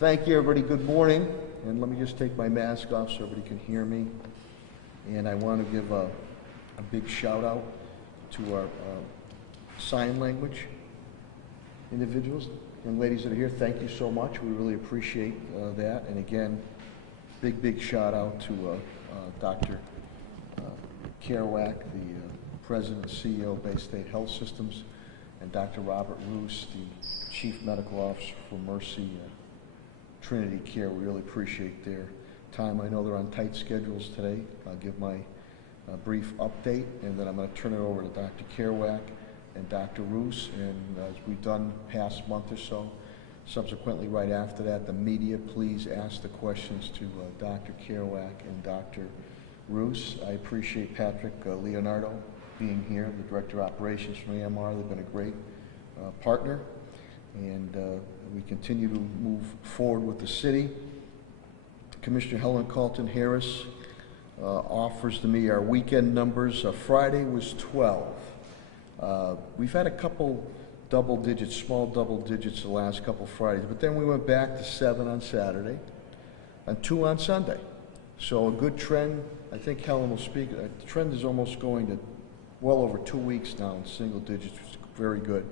Thank you, everybody. Good morning. And let me just take my mask off so everybody can hear me. And I want to give a big shout out to our sign language individuals and ladies that are here. Thank you so much. We really appreciate that. And again, big shout out to Dr. Caraway, the President and CEO of Baystate Health Systems, and Dr. Robert Roos, the Chief Medical Officer for Mercy Trinity Care. We really appreciate their time. I know they're on tight schedules today. I'll give my brief update, and then I'm going to turn it over to Dr. Caraway and Dr. Roos. And as we've done past month or so, subsequently right after that, the media, please ask the questions to Dr. Caraway and Dr. Roos. I appreciate Patrick Leonardo being here, the Director of Operations from AMR. They've been a great partner, and we continue to move forward with the city. Commissioner Helen Carlton Harris offers to me our weekend numbers. Friday was 12. We've had a couple double digits, small double digits the last couple Fridays, but then we went back to 7 on Saturday and 2 on Sunday. So a good trend. I think Helen will speak. The trend is almost going to well over 2 weeks now in single digits, which is very good.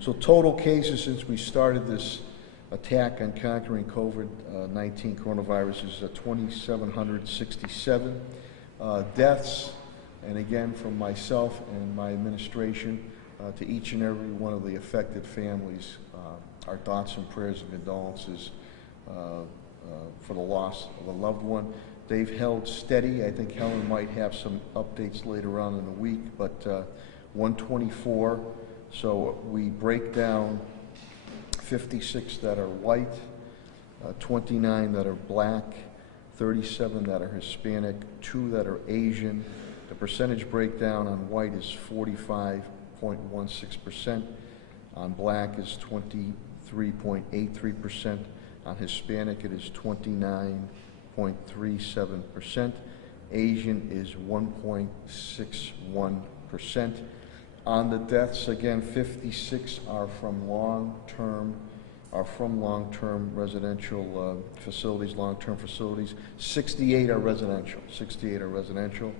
So total cases since we started this attack on conquering COVID-19 coronavirus is 2,767 deaths. And again, from myself and my administration to each and every one of the affected families, our thoughts and prayers and condolences for the loss of a loved one. They've held steady. I think Helen might have some updates later on in the week, but 124. So we break down 56 that are white, 29 that are black, 37 that are Hispanic, 2 that are Asian. The percentage breakdown on white is 45.16%. On black is 23.83%. On Hispanic it is 29.37%. Asian is 1.61%. On the deaths, again, 56 are from long-term residential facilities, long-term facilities. 68 are residential. 68 are residential.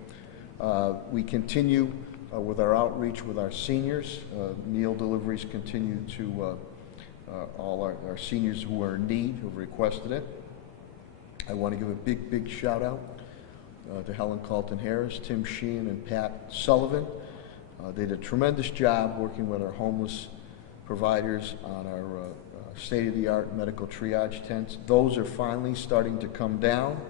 We continue with our outreach with our seniors. Meal deliveries continue to all our seniors who are in need, who have requested it. I want to give a big shout out to Helen Carlton Harris, Tim Sheehan, and Pat Sullivan. They did a tremendous job working with our homeless providers on our state-of-the-art medical triage tents. Those are finally starting to come down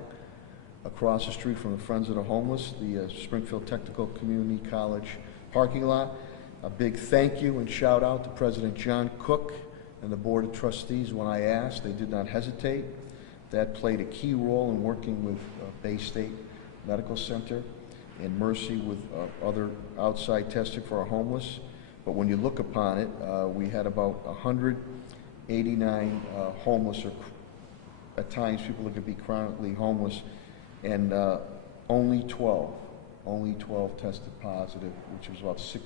across the street from the Friends of the Homeless, the Springfield Technical Community College parking lot. A big thank you and shout out to President John Cook and the Board of Trustees. When I asked, they did not hesitate. That played a key role in working with Baystate Medical Center and Mercy with other outside testing for our homeless. But when you look upon it, we had about 189 homeless, or at times people that could be chronically homeless, and only 12 tested positive, which was about a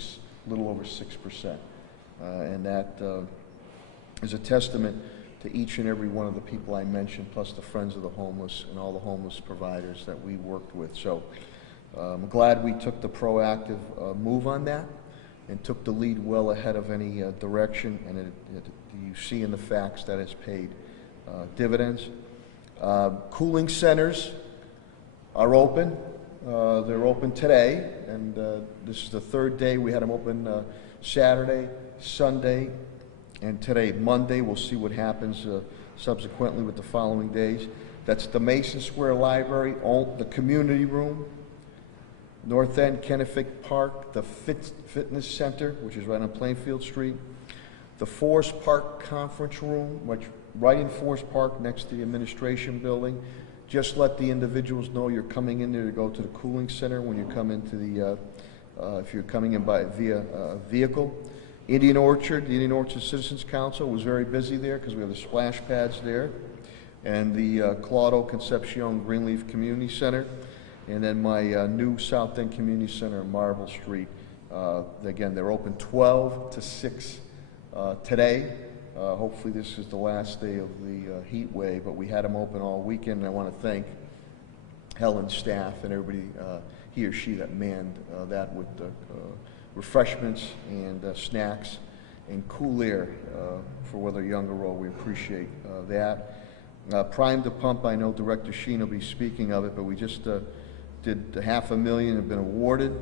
little over 6%. And that is a testament to each and every one of the people I mentioned, plus the Friends of the Homeless and all the homeless providers that we worked with. So I'm glad we took the proactive move on that and took the lead well ahead of any direction, and you see in the facts that it's paid dividends. Cooling centers are open. They're open today, and this is the third day. We had them open Saturday, Sunday, and today, Monday. We'll see what happens subsequently with the following days. That's the Mason Square Library, the community room, North End Kennefic Park, the Fitness Center, which is right on Plainfield Street, the Forest Park Conference Room, which right in Forest Park next to the administration building. Just let the individuals know you're coming in there to go to the cooling center when you come into the, if you're coming in via vehicle. Indian Orchard, the Indian Orchard Citizens Council was very busy there because we have the splash pads there, and the Claudio Concepcion Greenleaf Community Center. And then my new South End Community Center on Marble Street. Again, they're open 12 to 6 today, Hopefully this is the last day of the heat wave, but we had them open all weekend, and I want to thank Helen's staff and everybody, he or she that manned that with refreshments and snacks and cool air for whether young or old. We appreciate that. Prime to Pump, I know Director Sheen will be speaking of it, but we just did $500,000 have been awarded.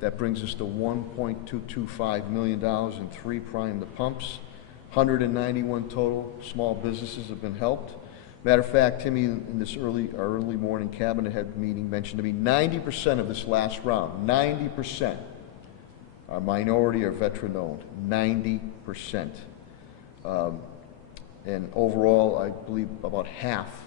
That brings us to $1.225 million in 3 Prime to Pumps. 191 total small businesses have been helped. Matter of fact, Timmy, in this our early morning cabinet head meeting, mentioned to me 90% of this last round, 90% are minority or veteran owned, 90%. And overall, I believe about half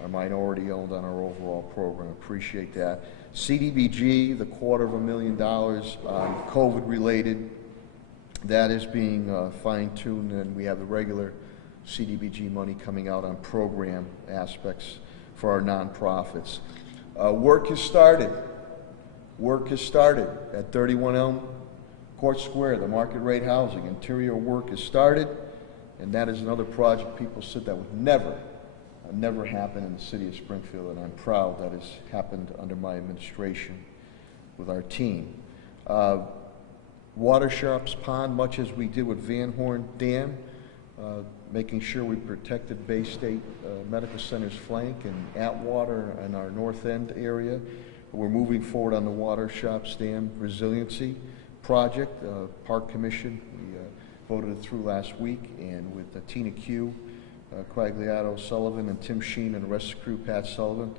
are minority owned on our overall program. Appreciate that. CDBG, the $250,000 COVID related, that is being fine-tuned, and we have the regular CDBG money coming out on program aspects for our nonprofits. Work has started. Work has started at 31 Elm Court Square, the market rate housing. Interior work has started, and that is another project people said that would never happen in the city of Springfield, and I'm proud that has happened under my administration with our team. Water Sharps Pond, much as we did with Van Horn Dam, making sure we protected Baystate Medical Center's flank and Atwater and our North End area. We're moving forward on the Water Sharps Dam Resiliency Project. Park Commission, we voted it through last week, and with Tina Q, Quagliato Sullivan, and Tim Sheen, and the rest of the crew, Pat Sullivan.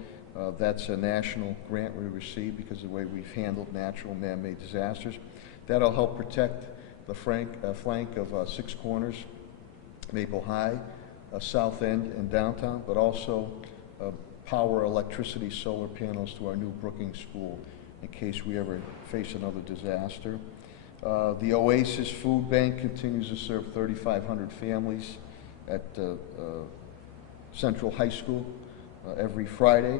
That's a national grant we received because of the way we've handled natural and man-made disasters. That'll help protect the flank of Six Corners, Maple High, South End, and downtown, but also power electricity solar panels to our new Brookings School in case we ever face another disaster. The Oasis Food Bank continues to serve 3,500 families at Central High School every Friday.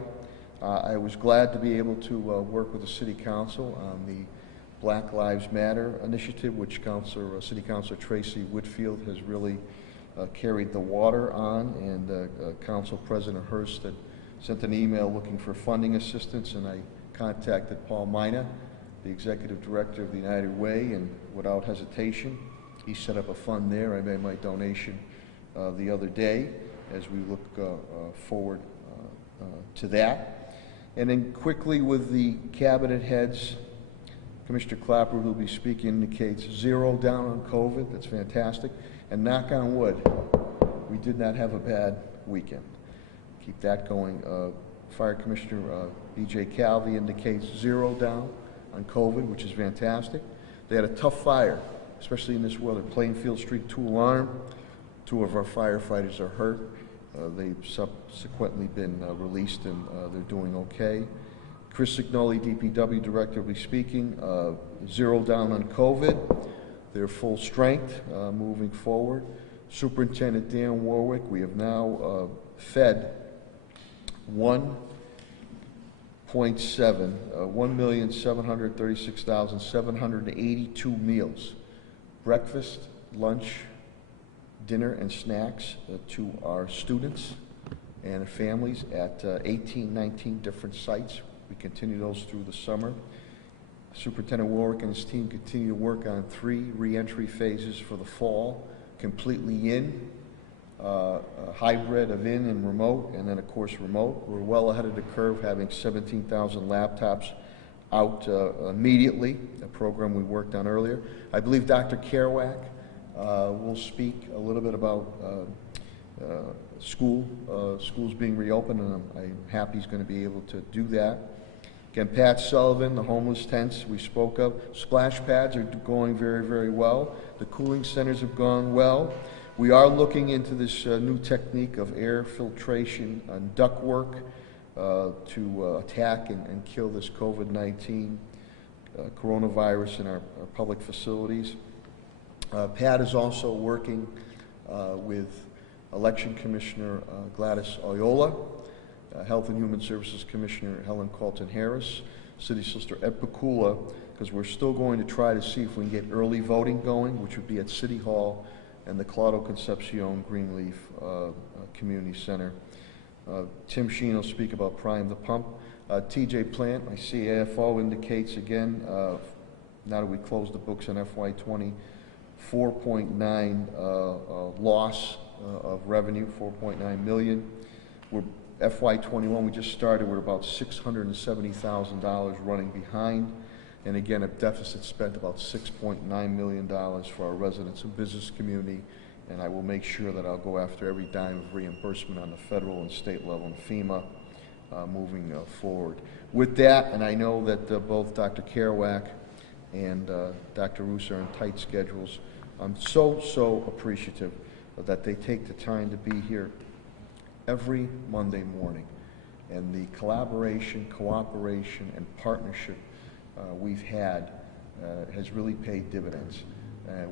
I was glad to be able to work with the City Council on the Black Lives Matter initiative, which City Councilor Tracy Whitfield has really carried the water on, and Council President Hurst had sent an email looking for funding assistance, and I contacted Paul Mina, the Executive Director of the United Way, and without hesitation, he set up a fund there. I made my donation the other day as we look forward to that. And then quickly with the cabinet heads, Commissioner Clapper, who will be speaking, indicates 0 down on COVID. That's fantastic. And knock on wood, we did not have a bad weekend. Keep that going. Fire Commissioner B.J. Calvi indicates 0 down on COVID, which is fantastic. They had a tough fire, especially in this weather. Plainfield Street 2 alarm. 2 of our firefighters are hurt. They've subsequently been released, and they're doing okay. Chris Signoli, DPW Director, will be speaking. 0 down on COVID. They're full strength moving forward. Superintendent Dan Warwick, we have now fed 1,736,782 meals, breakfast, lunch, dinner, and snacks to our students and families at 19 different sites. We continue those through the summer. Superintendent Warwick and his team continue to work on 3 re-entry phases for the fall, completely in, hybrid of in and remote, and then of course remote. We're well ahead of the curve, having 17,000 laptops out immediately, a program we worked on earlier. I believe Dr. Caraway will speak a little bit about schools being reopened, and I'm happy he's going to be able to do that. Again, Pat Sullivan, the homeless tents we spoke of. Splash pads are going very, very well. The cooling centers have gone well. We are looking into this new technique of air filtration and ductwork to attack and kill this COVID-19 coronavirus in our public facilities. Pat is also working with Election Commissioner Gladys Oyola, Health and Human Services Commissioner Helen Carlton Harris, City Solicitor Ed Pacula, because we're still going to try to see if we can get early voting going, which would be at City Hall and the Claudio Concepcion Greenleaf Community Center. Tim Sheen will speak about Prime the Pump. TJ Plant, my CAFO, indicates again, now that we close the books on FY20, 4.9 loss of revenue, 4.9 million. We're FY21, we just started, we're about $670,000 running behind. And again, a deficit spent about $6.9 million for our residents and business community. And I will make sure that I'll go after every dime of reimbursement on the federal and state level and FEMA moving forward. With that, and I know that both Dr. Caraway and Dr. Roos are on tight schedules, I'm so appreciative that they take the time to be here every Monday morning. And the collaboration, cooperation, and partnership we've had has really paid dividends.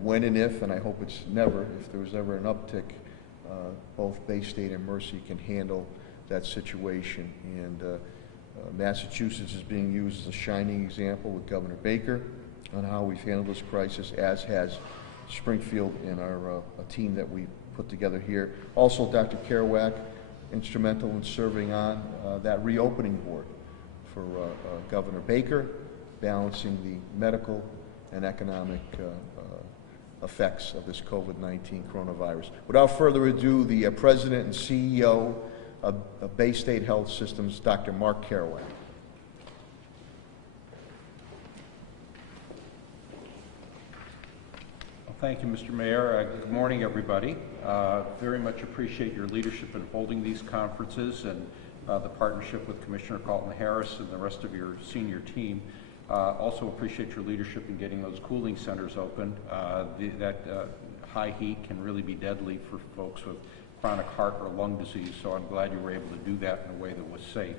When and if, and I hope it's never, if there was ever an uptick, both Baystate and Mercy can handle that situation. And Massachusetts is being used as a shining example with Governor Baker on how we've handled this crisis, as has Springfield and our team that we put together here. Also, Dr. Caraway, instrumental in serving on that reopening board for Governor Baker, balancing the medical and economic effects of this COVID-19 coronavirus. Without further ado, the President and CEO of Baystate Health Systems, Dr. Mark Caraway. Thank you, Mr. Mayor. Good morning, everybody. Very much appreciate your leadership in holding these conferences and the partnership with Commissioner Carlton Harris and the rest of your senior team. Also appreciate your leadership in getting those cooling centers open. That high heat can really be deadly for folks with chronic heart or lung disease, so I'm glad you were able to do that in a way that was safe.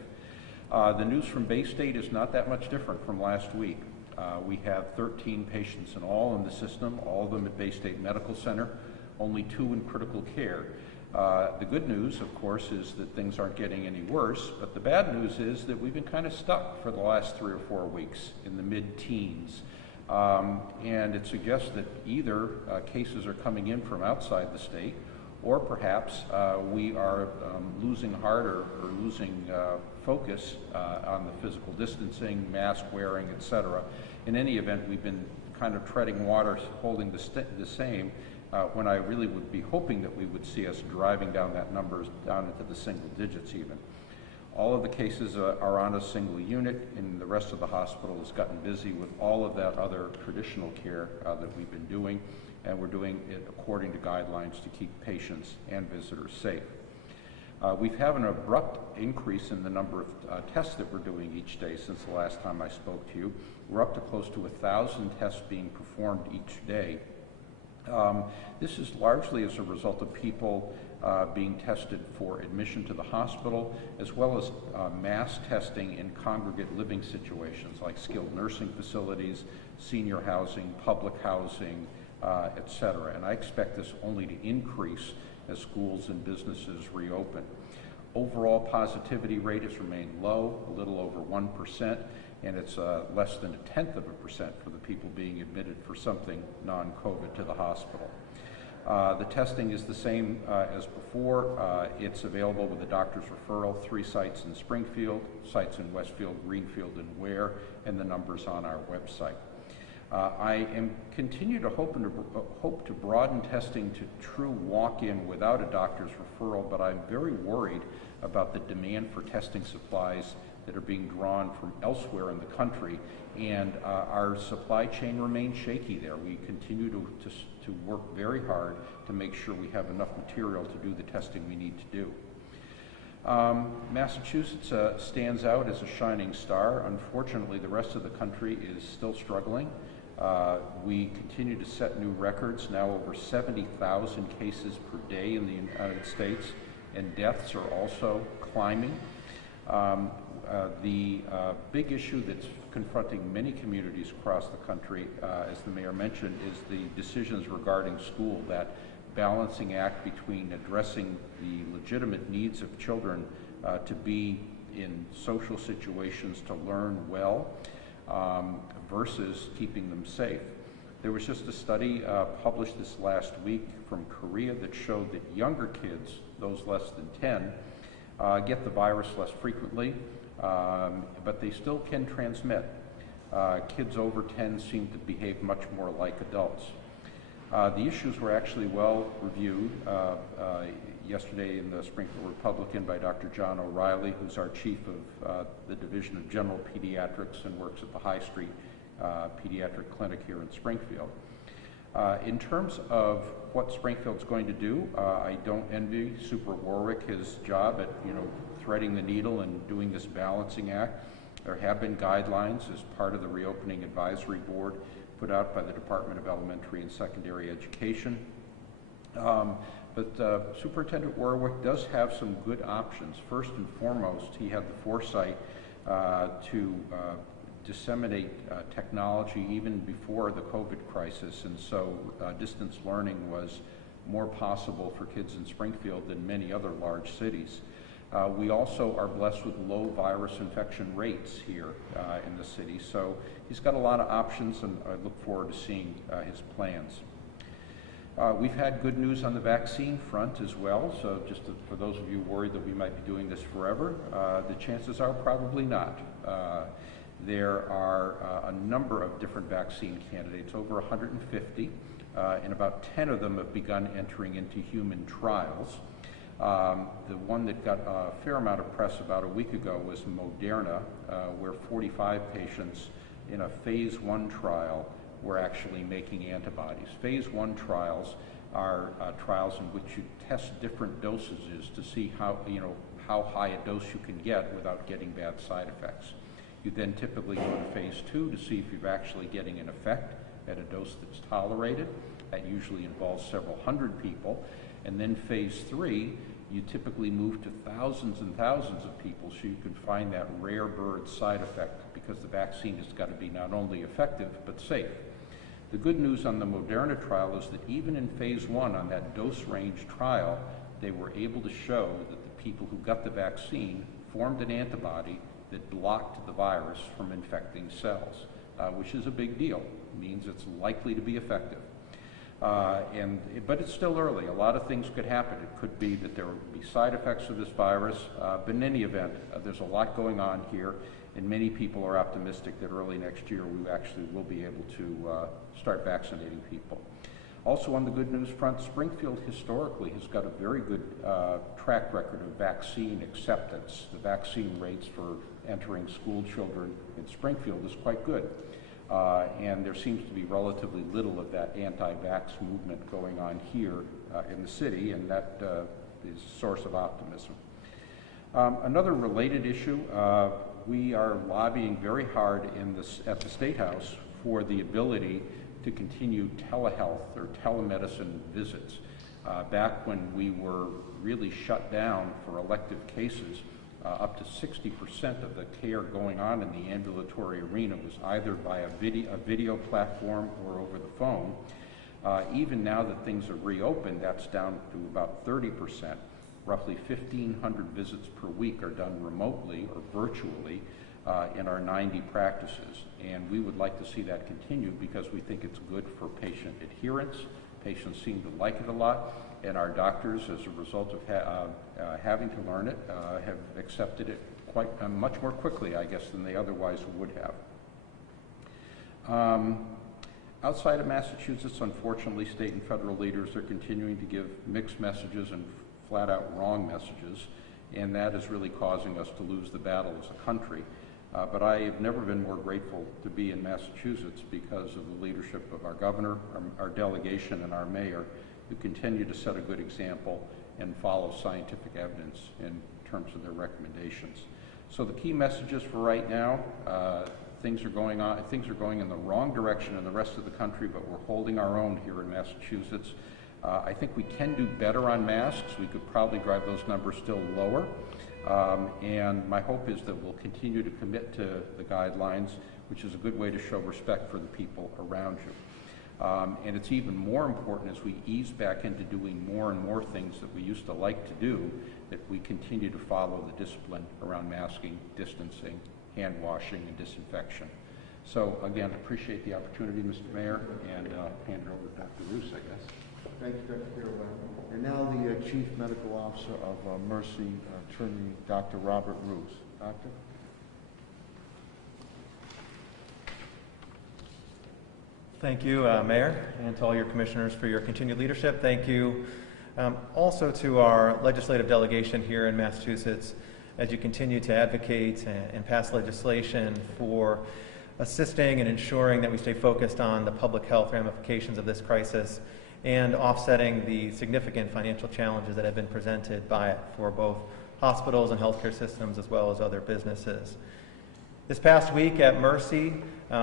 The news from Baystate is not that much different from last week. We have 13 patients in all in the system, all of them at Baystate Medical Center, only 2 in critical care. The good news, of course, is that things aren't getting any worse, but the bad news is that we've been kind of stuck for the last 3 or 4 weeks in the mid-teens. And it suggests that either cases are coming in from outside the state, or perhaps we are losing heart or losing focus on the physical distancing, mask wearing, etc. In any event, we've been kind of treading water, holding the same, when I really would be hoping that we would see us driving down that numbers down into the single digits even. All of the cases are on a single unit, and the rest of the hospital has gotten busy with all of that other traditional care that we've been doing, and we're doing it according to guidelines to keep patients and visitors safe. We've had an abrupt increase in the number of tests that we're doing each day since the last time I spoke to you. We're up to close to 1,000 tests being performed each day. This is largely as a result of people being tested for admission to the hospital, as well as mass testing in congregate living situations like skilled nursing facilities, senior housing, public housing, etc. And I expect this only to increase as schools and businesses reopen. Overall positivity rate has remained low, a little over 1%, and it's less than 1/10% for the people being admitted for something non-COVID to the hospital. The testing is the same as before. It's available with a doctor's referral, 3 sites in Springfield, sites in Westfield, Greenfield, and Ware, and the numbers on our website. I continue to hope to broaden testing to true walk-in without a doctor's referral, but I'm very worried about the demand for testing supplies that are being drawn from elsewhere in the country, and our supply chain remains shaky there. We continue to work very hard to make sure we have enough material to do the testing we need to do. Massachusetts stands out as a shining star. Unfortunately, the rest of the country is still struggling. We continue to set new records, now over 70,000 cases per day in the United States, and deaths are also climbing. The big issue that's confronting many communities across the country, as the mayor mentioned, is the decisions regarding school, that balancing act between addressing the legitimate needs of children to be in social situations to learn well versus keeping them safe. There was just a study published this last week from Korea that showed that younger kids, those less than 10, get the virus less frequently, but they still can transmit. Kids over 10 seem to behave much more like adults. The issues were actually well reviewed yesterday in the Springfield Republican by Dr. John O'Reilly, who's our chief of the Division of General Pediatrics and works at the High Street Pediatric Clinic here in Springfield. In terms of what Springfield's going to do, I don't envy Super Warwick his job at threading the needle and doing this balancing act. There have been guidelines as part of the Reopening Advisory Board put out by the Department of Elementary and Secondary Education. But Superintendent Warwick does have some good options. First and foremost, he had the foresight to disseminate technology even before the COVID crisis, and so distance learning was more possible for kids in Springfield than many other large cities. We also are blessed with low virus infection rates here in the city, so he's got a lot of options, and I look forward to seeing his plans. We've had good news on the vaccine front as well, so just for those of you worried that we might be doing this forever, the chances are probably not. There are a number of different vaccine candidates, over 150, and about 10 of them have begun entering into human trials. The one that got a fair amount of press about a week ago was Moderna, where 45 patients in a phase 1 trial were actually making antibodies. Phase 1 trials are trials in which you test different dosages to see how high a dose you can get without getting bad side effects. You then typically go to phase 2 to see if you're actually getting an effect at a dose that's tolerated. That usually involves several hundred people. And then phase 3, you typically move to thousands and thousands of people so you can find that rare bird side effect, because the vaccine has got to be not only effective but safe. The good news on the Moderna trial is that even in phase 1, on that dose range trial, they were able to show that the people who got the vaccine formed an antibody that blocked the virus from infecting cells, which is a big deal. It means it's likely to be effective. But it's still early. A lot of things could happen. It could be that there will be side effects of this virus, but in any event, there's a lot going on here, and many people are optimistic that early next year we actually will be able to start vaccinating people. Also on the good news front, Springfield historically has got a very good track record of vaccine acceptance. The vaccine rates for entering school children in Springfield is quite good. And there seems to be relatively little of that anti-vax movement going on here in the city, and that is a source of optimism. Another related issue, we are lobbying very hard at the State House for the ability to continue telehealth or telemedicine visits. Back when we were really shut down for elective cases, up to 60% of the care going on in the ambulatory arena was either by a video platform or over the phone. Even now that things are reopened, that's down to about 30%. Roughly 1,500 visits per week are done remotely or virtually in our 90 practices. And we would like to see that continue because we think it's good for patient adherence. Patients seem to like it a lot, and our doctors, as a result of having to learn it, have accepted it quite much more quickly, I guess, than they otherwise would have. Outside of Massachusetts, unfortunately, state and federal leaders are continuing to give mixed messages and flat-out wrong messages, and that is really causing us to lose the battle as a country. But I have never been more grateful to be in Massachusetts because of the leadership of our governor, our delegation, and our mayor, who continue to set a good example and follow scientific evidence in terms of their recommendations. So the key messages for right now, things are going in the wrong direction in the rest of the country, but we're holding our own here in Massachusetts. I think we can do better on masks. We could probably drive those numbers still lower. And my hope is that we'll continue to commit to the guidelines, which is a good way to show respect for the people around you. And it's even more important as we ease back into doing more and more things that we used to like to do, that we continue to follow the discipline around masking, distancing, hand washing, and disinfection. So again, appreciate the opportunity, Mr. Mayor, and hand it over to Dr. Roos, I guess. Thank you, Dr. Caraway. And now the Chief Medical Officer of Mercy, Attorney Dr. Robert Roos. Doctor? Thank you, Mayor, and to all your commissioners for your continued leadership. Thank you also to our legislative delegation here in Massachusetts as you continue to advocate and pass legislation for assisting and ensuring that we stay focused on the public health ramifications of this crisis and offsetting the significant financial challenges that have been presented by it for both hospitals and healthcare systems as well as other businesses. This past week at Mercy,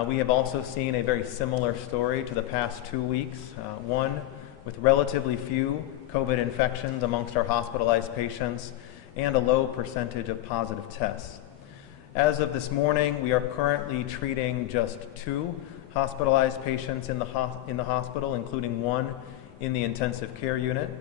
we have also seen a very similar story to the past 2 weeks, one with relatively few COVID infections amongst our hospitalized patients and a low percentage of positive tests. As of this morning, we are currently treating just 2 hospitalized patients in the hospital, including 1 in the intensive care unit.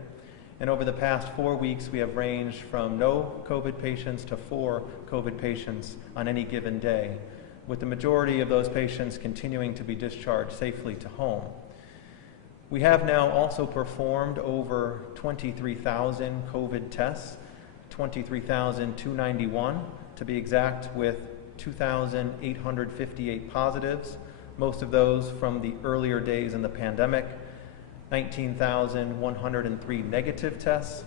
And over the past 4 weeks, we have ranged from no COVID patients to 4 COVID patients on any given day, with the majority of those patients continuing to be discharged safely to home. We have now also performed over 23,000 COVID tests, 23,291 to be exact, with 2,858 positives, most of those from the earlier days in the pandemic, 19,103 negative tests,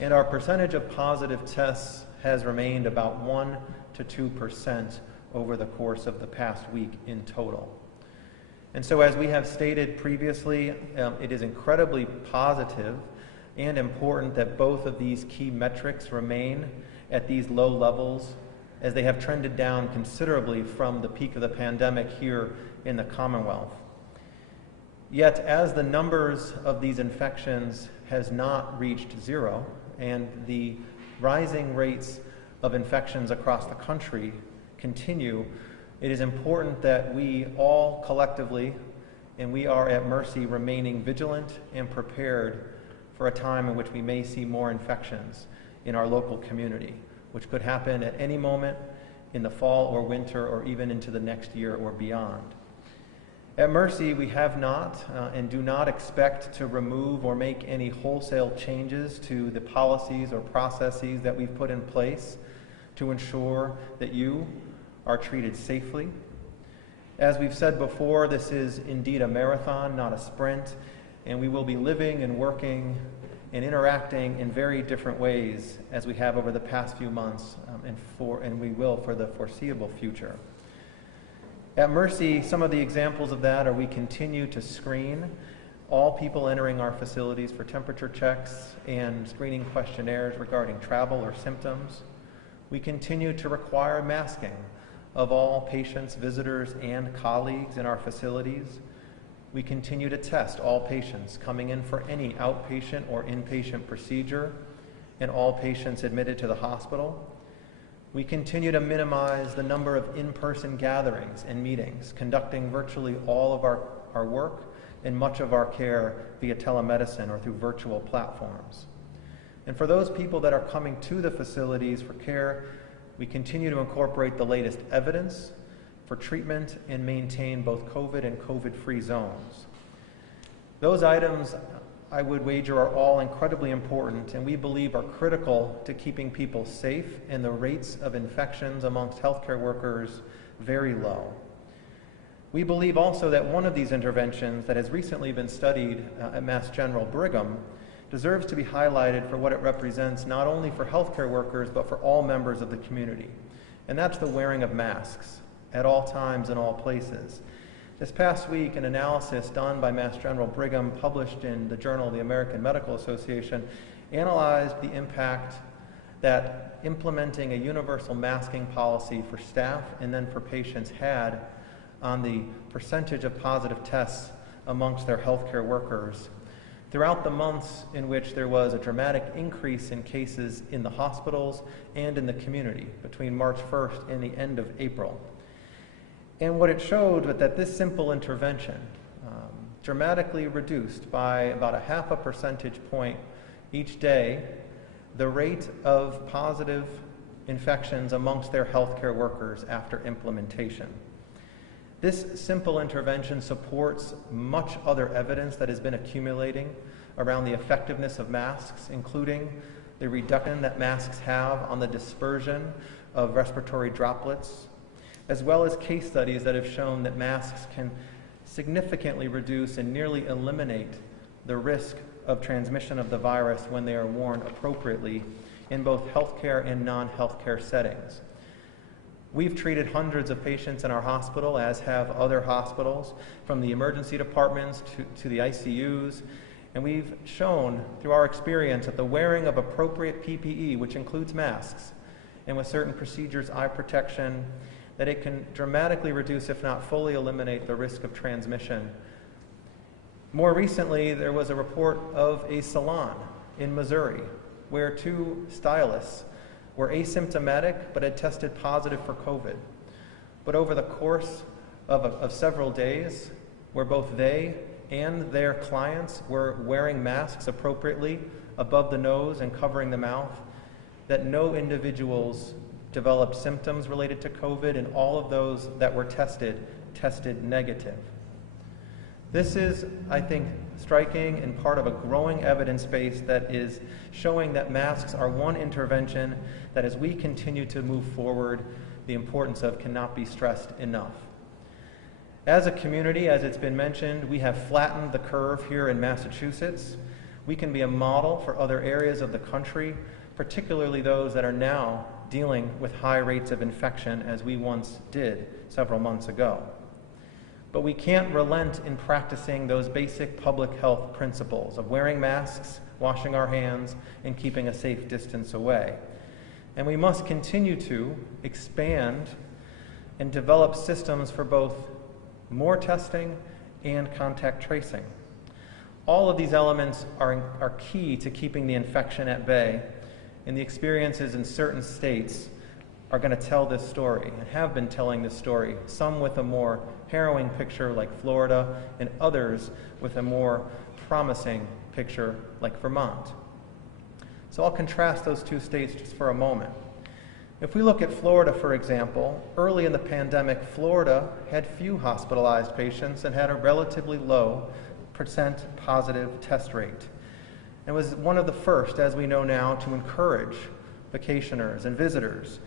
and our percentage of positive tests has remained about 1 to 2% over the course of the past week in total. And so, as we have stated previously, it is incredibly positive and important that both of these key metrics remain at these low levels, as they have trended down considerably from the peak of the pandemic here in the Commonwealth. Yet, as the numbers of these infections has not reached 0, and the rising rates of infections across the country continue, it is important that we all collectively, and we are at Mercy, remaining vigilant and prepared for a time in which we may see more infections in our local community, which could happen at any moment in the fall or winter or even into the next year or beyond. At Mercy, we have not and do not expect to remove or make any wholesale changes to the policies or processes that we've put in place to ensure that you are treated safely. As we've said before, this is indeed a marathon, not a sprint, and we will be living and working and interacting in very different ways as we have over the past few months and we will for the foreseeable future. At Mercy, some of the examples of that are we continue to screen all people entering our facilities for temperature checks and screening questionnaires regarding travel or symptoms. We continue to require masking of all patients, visitors, and colleagues in our facilities. We continue to test all patients coming in for any outpatient or inpatient procedure and all patients admitted to the hospital. We continue to minimize the number of in-person gatherings and meetings, conducting virtually all of our work and much of our care via telemedicine or through virtual platforms. And for those people that are coming to the facilities for care, we continue to incorporate the latest evidence for treatment and maintain both COVID and COVID-free zones. Those items, I would wager, are all incredibly important and we believe are critical to keeping people safe and the rates of infections amongst healthcare workers very low. We believe also that one of these interventions that has recently been studied at Mass General Brigham deserves to be highlighted for what it represents not only for healthcare workers but for all members of the community, and that's the wearing of masks at all times and all places. This past week, an analysis done by Mass General Brigham, published in the Journal of the American Medical Association, analyzed the impact that implementing a universal masking policy for staff and then for patients had on the percentage of positive tests amongst their healthcare workers throughout the months in which there was a dramatic increase in cases in the hospitals and in the community between March 1st and the end of April. And what it showed was that this simple intervention dramatically reduced by about 0.5 percentage point each day the rate of positive infections amongst their healthcare workers after implementation. This simple intervention supports much other evidence that has been accumulating around the effectiveness of masks, including the reduction that masks have on the dispersion of respiratory droplets, as well as case studies that have shown that masks can significantly reduce and nearly eliminate the risk of transmission of the virus when they are worn appropriately in both healthcare and non-healthcare settings. We've treated hundreds of patients in our hospital, as have other hospitals, from the emergency departments to the ICUs, and we've shown through our experience that the wearing of appropriate PPE, which includes masks, and with certain procedures, eye protection, that it can dramatically reduce, if not fully eliminate, the risk of transmission. More recently, there was a report of a salon in Missouri where 2 stylists were asymptomatic but had tested positive for COVID. But over the course of several days, where both they and their clients were wearing masks appropriately above the nose and covering the mouth, that no individuals developed symptoms related to COVID, and all of those that were tested negative. This is, I think, striking and part of a growing evidence base that is showing that masks are one intervention that, as we continue to move forward, the importance of cannot be stressed enough. As a community, as it's been mentioned, we have flattened the curve here in Massachusetts. We can be a model for other areas of the country, particularly those that are now dealing with high rates of infection, as we once did several months ago. But we can't relent in practicing those basic public health principles of wearing masks, washing our hands, and keeping a safe distance away. And we must continue to expand and develop systems for both more testing and contact tracing. All of these elements are key to keeping the infection at bay, and the experiences in certain states are going to tell this story and have been telling this story, some with a more harrowing picture like Florida, and others with a more promising picture like Vermont. So I'll contrast those 2 states just for a moment. If we look at Florida, for example, early in the pandemic, Florida had few hospitalized patients and had a relatively low % positive test rate, and was one of the first, as we know now, to encourage vacationers and visitors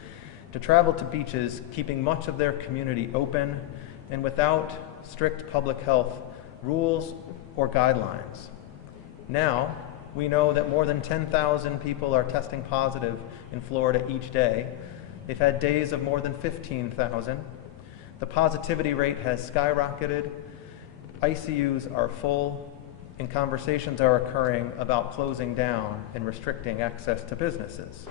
to travel to beaches, keeping much of their community open and without strict public health rules or guidelines. Now, we know that more than 10,000 people are testing positive in Florida each day. They've had days of more than 15,000. The positivity rate has skyrocketed. ICUs are full, and conversations are occurring about closing down and restricting access to businesses.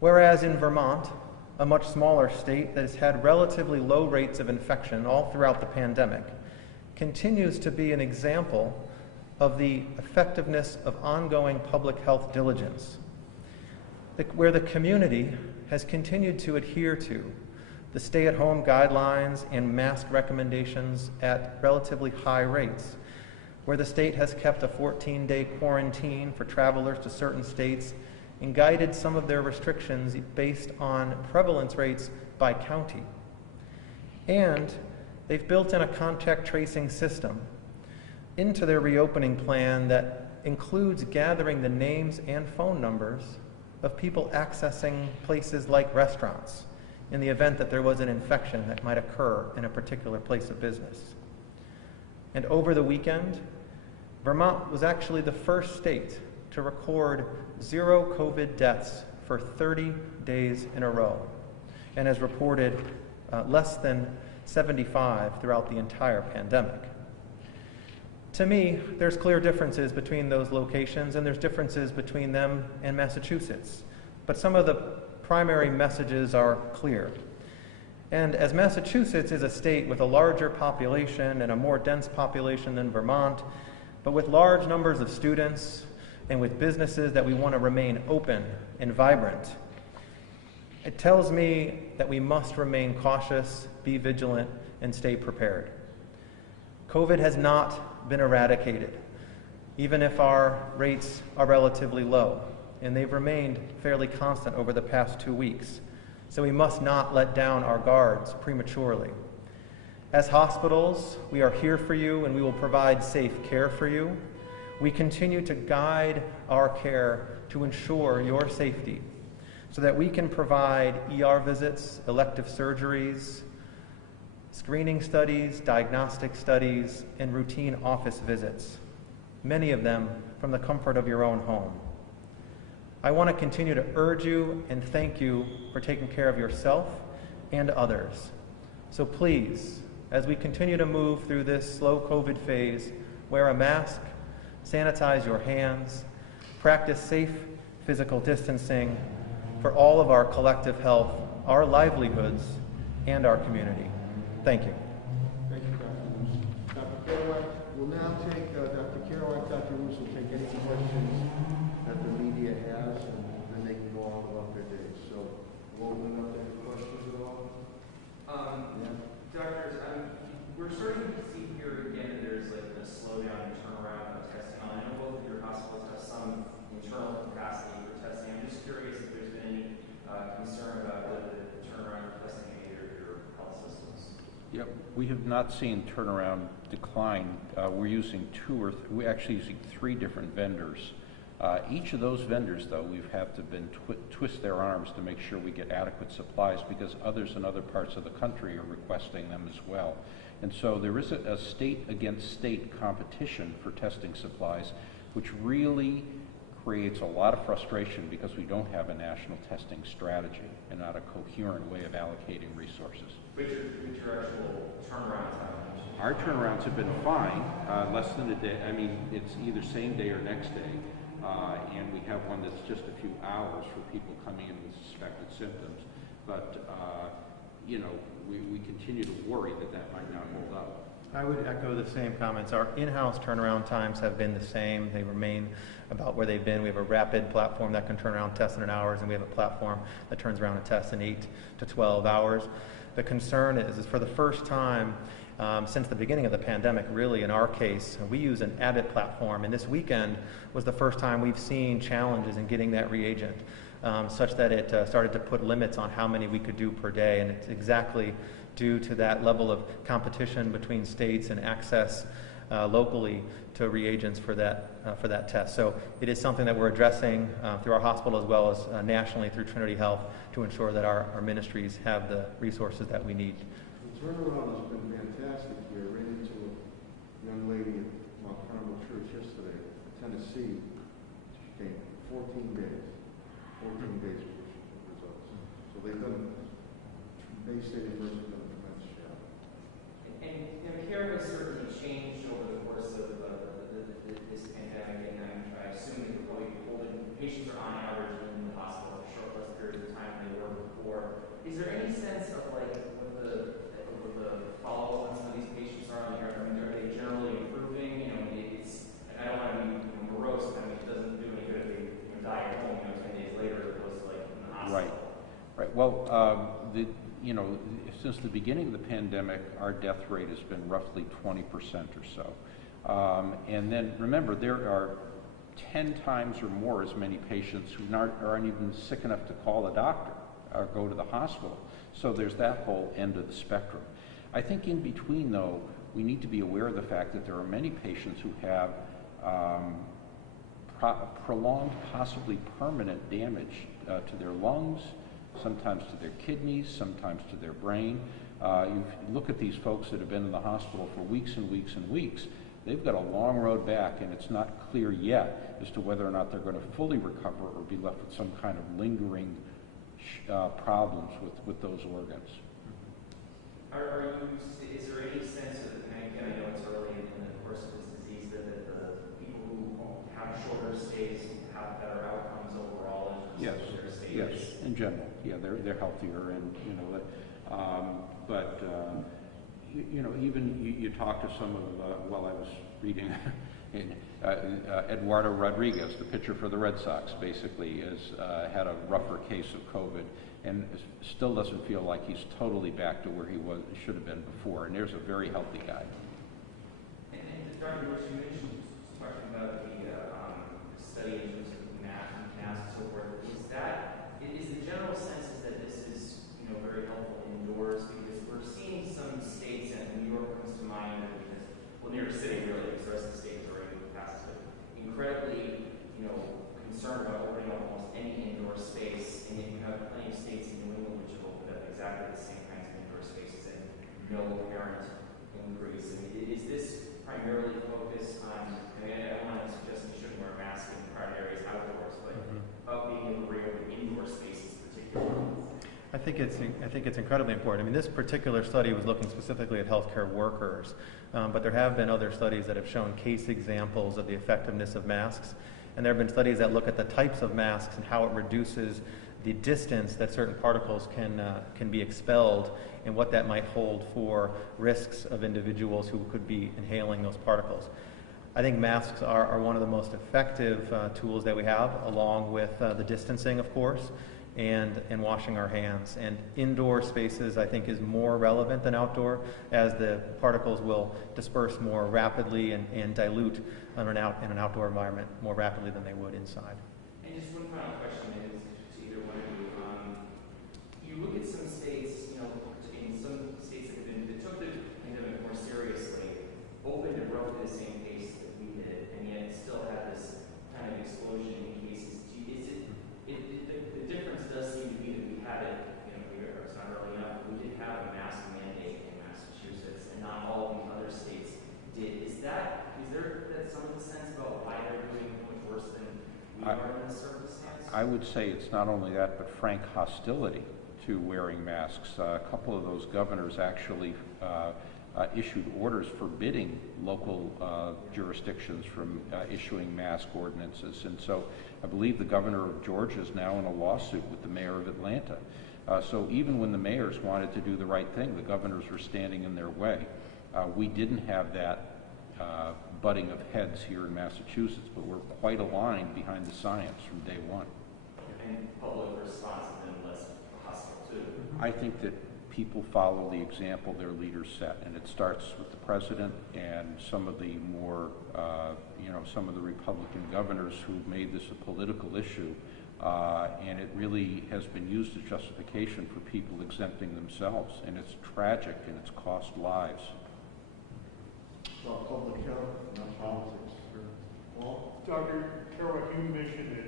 Whereas in Vermont, a much smaller state that has had relatively low rates of infection all throughout the pandemic, continues to be an example of the effectiveness of ongoing public health diligence, where the community has continued to adhere to the stay-at-home guidelines and mask recommendations at relatively high rates, where the state has kept a 14-day quarantine for travelers to certain states and guided some of their restrictions based on prevalence rates by county. And they've built in a contact tracing system into their reopening plan that includes gathering the names and phone numbers of people accessing places like restaurants in the event that there was an infection that might occur in a particular place of business. And over the weekend, Vermont was actually the first state to record 0 COVID deaths for 30 days in a row, and has reported less than 75 throughout the entire pandemic. To me, there's clear differences between those locations, and there's differences between them and Massachusetts. But some of the primary messages are clear. And as Massachusetts is a state with a larger population and a more dense population than Vermont, but with large numbers of students and with businesses that we want to remain open and vibrant, it tells me that we must remain cautious, be vigilant, and stay prepared. COVID has not been eradicated, even if our rates are relatively low, and they've remained fairly constant over the past 2 weeks. So we must not let down our guards prematurely. As hospitals, we are here for you and we will provide safe care for you. We continue to guide our care to ensure your safety so that we can provide ER visits, elective surgeries, screening studies, diagnostic studies, and routine office visits, many of them from the comfort of your own home. I want to continue to urge you and thank you for taking care of yourself and others. So please, as we continue to move through this slow COVID phase, wear a mask, sanitize your hands, practice safe physical distancing for all of our collective health, our livelihoods, and our community. Thank you. Thank you, Dr. Luce. Dr. Caraway, we'll now take, Dr. Caraway, Dr. Luce will take any questions that the media has, and then they can go on about their days. So, we'll open up to any questions at all? Doctors, we're starting to see here again that there's like a slowdown and turnaround of testing. I know both of your hospitals have some internal capacity for testing. I'm just curious if there's been any concern about the turnaround of testing in either of your health systems. Yep, we have not seen turnaround decline. We're using we're actually using 3 different vendors. Each of those vendors, though, we've had to twist their arms to make sure we get adequate supplies because others in other parts of the country are requesting them as well. And so there is a state against state competition for testing supplies, which really creates a lot of frustration because we don't have a national testing strategy and not a coherent way of allocating resources. Which your actual turnaround time? Our turnarounds have been fine, less than a day. I mean, it's either same day or next day. And we have one that's just a few hours for people coming in with suspected symptoms. But, you know, we continue to worry that that might not hold up. I would echo the same comments. Our in-house turnaround times have been the same. They remain about where they've been. We have a rapid platform that can turn around tests in hours, and we have a platform that turns around a test in 8 to 12 hours. The concern is for the first time since the beginning of the pandemic, really, in our case, we use an Abbott platform, and this weekend was the first time we've seen challenges in getting that reagent, such that it started to put limits on how many we could do per day, and it's exactly due to that level of competition between states and access locally to reagents for that test. So it is something that we're addressing through our hospital as well as nationally through Trinity Health to ensure that our ministries have the resources that we need. The turnaround has been fantastic here. I ran into a young lady at Mount Carmel Church yesterday, Tennessee. She came 14 days. 14 days with results. So they've done, Baystate University done a tremendous job. And care has certainly changed over the course of this pandemic, and I assume that what you're holding, patients are on average in the hospital for short less periods of time than they were before. Is there any sense of like what the follow-up on some of these patients are on here? I mean, are they generally improving? You know, it's, and I don't want to be morose, but I mean, it doesn't do any good if they die at home, 10 days later, as opposed to like in the hospital. Right. Well, you know, since the beginning of the pandemic, our death rate has been roughly 20% or so. And then remember, there are 10 times or more as many patients who aren't even sick enough to call a doctor or go to the hospital. So there's that whole end of the spectrum. I think in between, though, we need to be aware of the fact that there are many patients who have prolonged, possibly permanent damage to their lungs, sometimes to their kidneys, sometimes to their brain. You look at these folks that have been in the hospital for weeks and weeks and weeks. They've got a long road back, and it's not clear yet as to whether or not they're going to fully recover or be left with some kind of lingering problems with those organs. Is there any sense of, and again, I know it's early in the course of this disease, that the people who have shorter stays have better outcomes overall in terms of their stays? Yes, in general, yeah, they're healthier, and you know, you know, even you talk to some of, well, I was reading Eduardo Rodriguez, the pitcher for the Red Sox, basically had a rougher case of COVID and still doesn't feel like he's totally back to where he should have been before, and there's a very healthy guy. And Dr. Bush, you mentioned talking about the study in terms of masks and so forth. Is the general sense is that this is, you know, very helpful indoors, because we're seeing some states, and New no apparent increase. I mean, is this primarily focused on, I mean, I don't want to suggest we shouldn't wear masks in crowded areas outdoors, but about being able to reopen indoor spaces particularly? I think it's incredibly important. I mean, this particular study was looking specifically at healthcare workers, but there have been other studies that have shown case examples of the effectiveness of masks, and there have been studies that look at the types of masks and how it reduces the distance that certain particles can be expelled and what that might hold for risks of individuals who could be inhaling those particles. I think masks are one of the most effective tools that we have, along with the distancing, of course, and washing our hands. And indoor spaces, I think, is more relevant than outdoor, as the particles will disperse more rapidly and dilute in an outdoor environment more rapidly than they would inside. And just one final question is to either one of you. You look at some states, in some states that took the pandemic more seriously, opened at roughly the same pace that we did, and yet still had this kind of explosion in cases. The difference does seem to be that we had it, it's not early enough, but we did have a mask mandate in Massachusetts, and not all of the other states did. Is there some of the sense about why they're doing much worse than we are in this circumstance? I would say it's not only that, but frank hostility to wearing masks. A couple of those governors actually issued orders forbidding local jurisdictions from issuing mask ordinances. And so I believe the governor of Georgia is now in a lawsuit with the mayor of Atlanta. So even when the mayors wanted to do the right thing, the governors were standing in their way. We didn't have that butting of heads here in Massachusetts, but we're quite aligned behind the science from day one. And public response has been less hostile too. I think that people follow the example their leaders set, and it starts with the president and some of the more, some of the Republican governors who made this a political issue, and it really has been used as justification for people exempting themselves, and it's tragic and it's cost lives. Well, public health, not politics. Well, Dr. Caraway, you mentioned that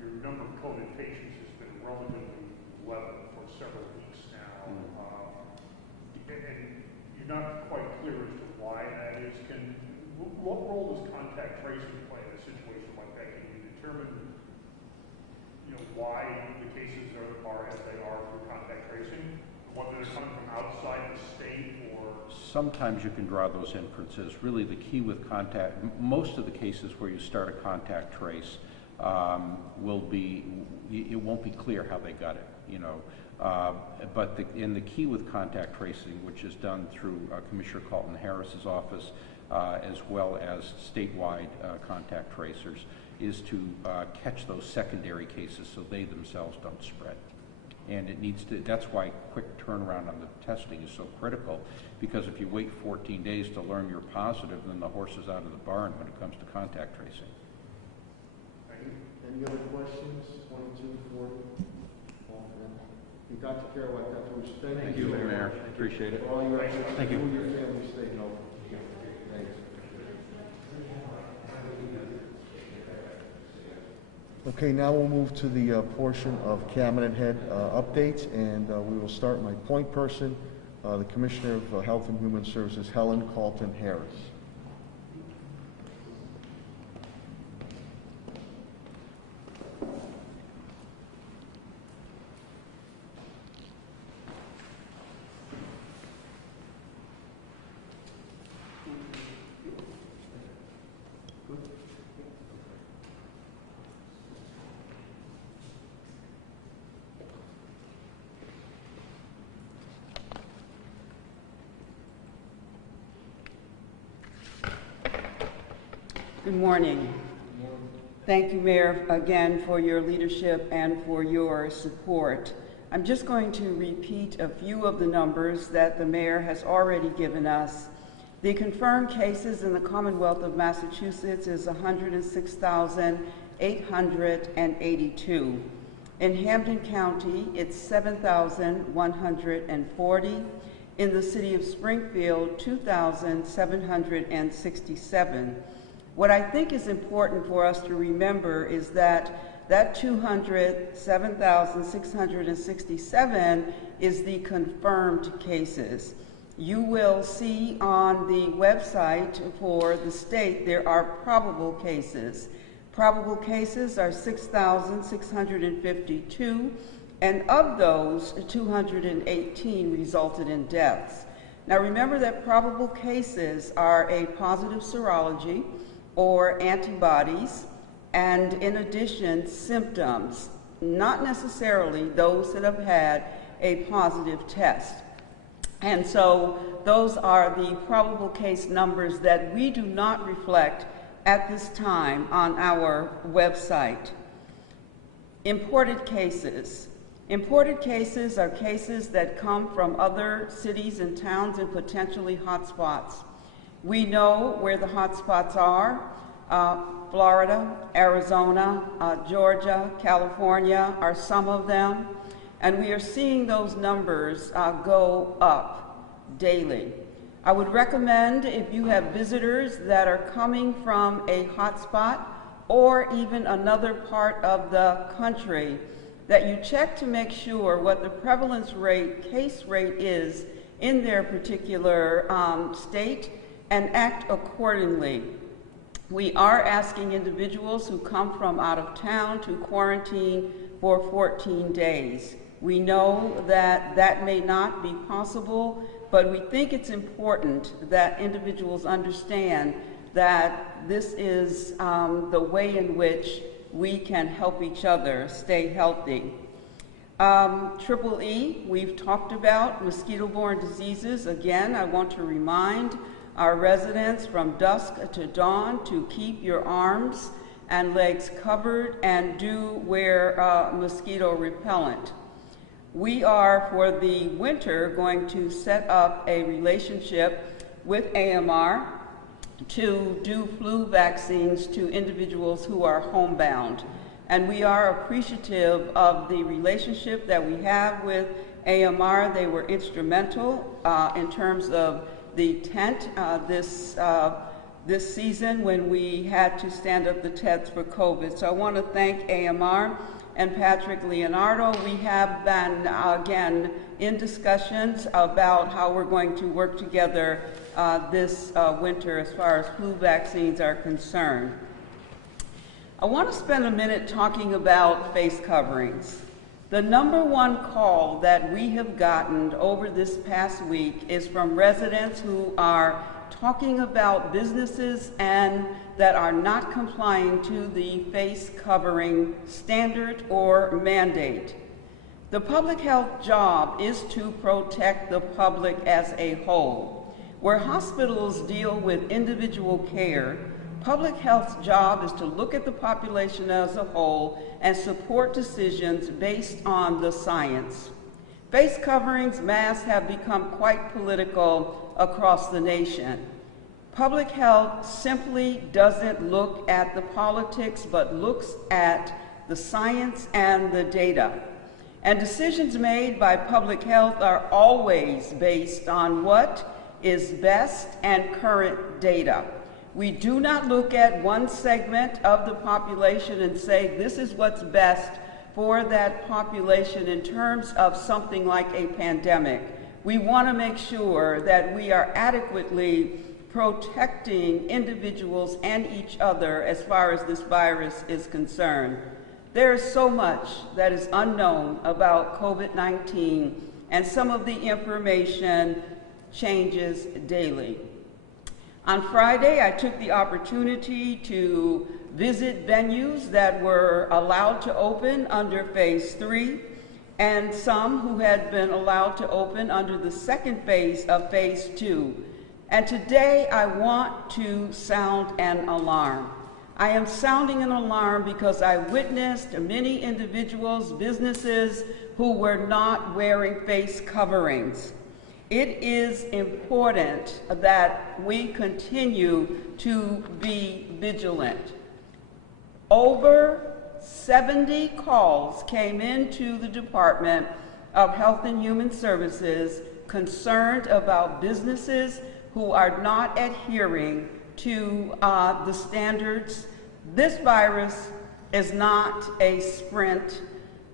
your number of COVID patients has been relatively level for several weeks now, and you're not quite clear as to why that is. What role does contact tracing play in a situation like that? Can you determine, why the cases are as they are through contact tracing? Whether they're coming from outside the state or... Sometimes you can draw those inferences. Really the key with contact, most of the cases where you start a contact trace it won't be clear how they got it, but the key with contact tracing, which is done through Commissioner Carlton Harris's office, as well as statewide contact tracers, is to catch those secondary cases so they themselves don't spread. And it needs to, that's why quick turnaround on the testing is so critical, because if you wait 14 days to learn you're positive, then the horse is out of the barn when it comes to contact tracing. Thank you. any other questions? 22, 40? Dr. Caraway, Dr. Bush, thank you. Mayor. Appreciate it. For all your efforts. Thank you. You and your family stay healthy. Thanks. Okay, now we'll move to the portion of Cabinet Head updates, and we will start my point person, the Commissioner of Health and Human Services, Helen Carlton Harris. Good morning. Thank you, Mayor, again for your leadership and for your support. I'm just going to repeat a few of the numbers that the Mayor has already given us. The confirmed cases in the Commonwealth of Massachusetts is 106,882. In Hampden County, it's 7,140. In the city of Springfield, 2,767. What I think is important for us to remember is that that 207,667 is the confirmed cases. You will see on the website for the state there are probable cases. Probable cases are 6,652, and of those, 218 resulted in deaths. Now remember that probable cases are a positive serology or antibodies, and in addition, symptoms, not necessarily those that have had a positive test. And so those are the probable case numbers that we do not reflect at this time on our website. Imported cases. Imported cases are cases that come from other cities and towns and potentially hotspots. We know where the hotspots are. Florida, Arizona, Georgia, California are some of them. And we are seeing those numbers go up daily. I would recommend, if you have visitors that are coming from a hotspot or even another part of the country, that you check to make sure what the prevalence rate, case rate is in their particular state and act accordingly. We are asking individuals who come from out of town to quarantine for 14 days. We know that that may not be possible, but we think it's important that individuals understand that this is the way in which we can help each other stay healthy. Triple E, we've talked about mosquito-borne diseases. Again, I want to remind our residents from dusk to dawn to keep your arms and legs covered and do wear mosquito repellent. We are, for the winter, going to set up a relationship with AMR to do flu vaccines to individuals who are homebound. And we are appreciative of the relationship that we have with AMR. They were instrumental in terms of the tent this season when we had to stand up the tents for COVID. So I want to thank AMR and Patrick Leonardo. We have been, again, in discussions about how we're going to work together this winter as far as flu vaccines are concerned. I want to spend a minute talking about face coverings. The number one call that we have gotten over this past week is from residents who are talking about businesses and that are not complying to the face covering standard or mandate. The public health job is to protect the public as a whole. Where hospitals deal with individual care, public health's job is to look at the population as a whole and support decisions based on the science. Face coverings, masks have become quite political across the nation. Public health simply doesn't look at the politics, but looks at the science and the data. And decisions made by public health are always based on what is best and current data. We do not look at one segment of the population and say this is what's best for that population in terms of something like a pandemic. We want to make sure that we are adequately protecting individuals and each other as far as this virus is concerned. There is so much that is unknown about COVID-19, and some of the information changes daily. On Friday, I took the opportunity to visit venues that were allowed to open under phase 3 and some who had been allowed to open under the second phase of phase 2. And today I want to sound an alarm. I am sounding an alarm because I witnessed many individuals, businesses who were not wearing face coverings. It is important that we continue to be vigilant. Over 70 calls came into the Department of Health and Human Services concerned about businesses who are not adhering to the standards. This virus is not a sprint,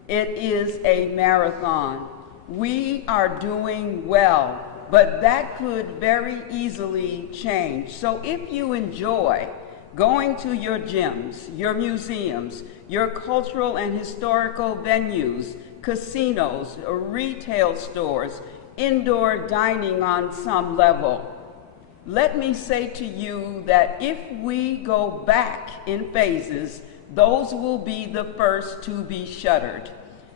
it is a marathon. We are doing well, but that could very easily change. So if you enjoy going to your gyms, your museums, your cultural and historical venues, casinos, retail stores, indoor dining on some level, let me say to you that if we go back in phases, those will be the first to be shuttered.